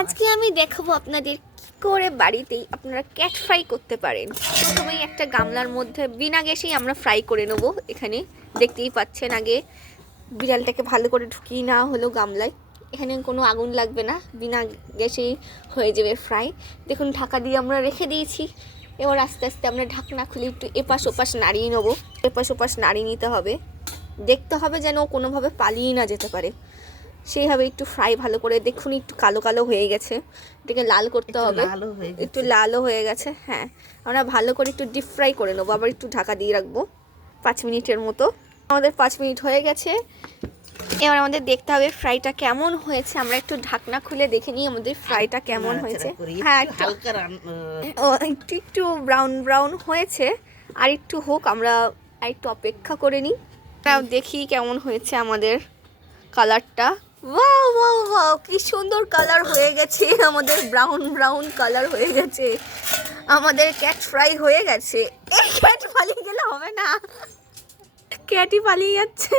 আজকে আমি দেখাবো আপনাদের কি করে বাড়িতেই আপনারা ক্যাট ফ্রাই করতে পারেন। প্রথমেই একটা গামলার মধ্যে বিনা গ্যাসেই আমরা ফ্রাই করে নেবো। এখানে দেখতেই পাচ্ছেন, আগে বিড়ালটাকে ভালো করে ঢুকিয়ে নেওয়া হলো গামলায়। এখানে কোনো আগুন লাগবে না, বিনা গ্যাসেই হয়ে যাবে ফ্রাই। দেখুন, ঢাকা দিয়ে আমরা রেখে দিয়েছি। এবার আস্তে আস্তে আমরা ঢাকনা খুলে একটু এপাশ ওপাশ নাড়িয়ে নেবো। এপাশ ওপাশ নাড়িয়ে নিতে হবে, দেখতে হবে যেন কোনোভাবে পালিয়ে না যেতে পারে। সেইভাবে একটু ফ্রাই ভালো করে, দেখুন একটু কালো কালো হয়ে গেছে, এটাকে লাল করতে হবে। একটু লালও হয়ে গেছে। হ্যাঁ, আমরা ভালো করে একটু ডিপ ফ্রাই করে নেবো। আবার একটু ঢাকা দিয়ে রাখবো 5 মিনিটের মতো। আমাদের 5 মিনিট হয়ে গেছে। এবার আমাদের দেখতে হবে ফ্রাইটা কেমন হয়েছে। আমরা একটু ঢাকনা খুলে দেখে নিই আমাদের ফ্রাইটা কেমন হয়েছে। হ্যাঁ, একটু একটু ব্রাউন ব্রাউন হয়েছে, আর একটু হোক, আমরা একটু অপেক্ষা করে নিই। দেখি কেমন হয়েছে আমাদের কালারটা। ওয়াও ওয়াও ওয়াও, কি সুন্দর কালার হয়ে গেছে আমাদের, ব্রাউন ব্রাউন কালার হয়ে গেছে। আমাদের ক্যাট ফ্রাই হয়ে গেছে। এই ক্যাট পালিয়ে গেলে হবে না, ক্যাটই পালিয়ে যাচ্ছে।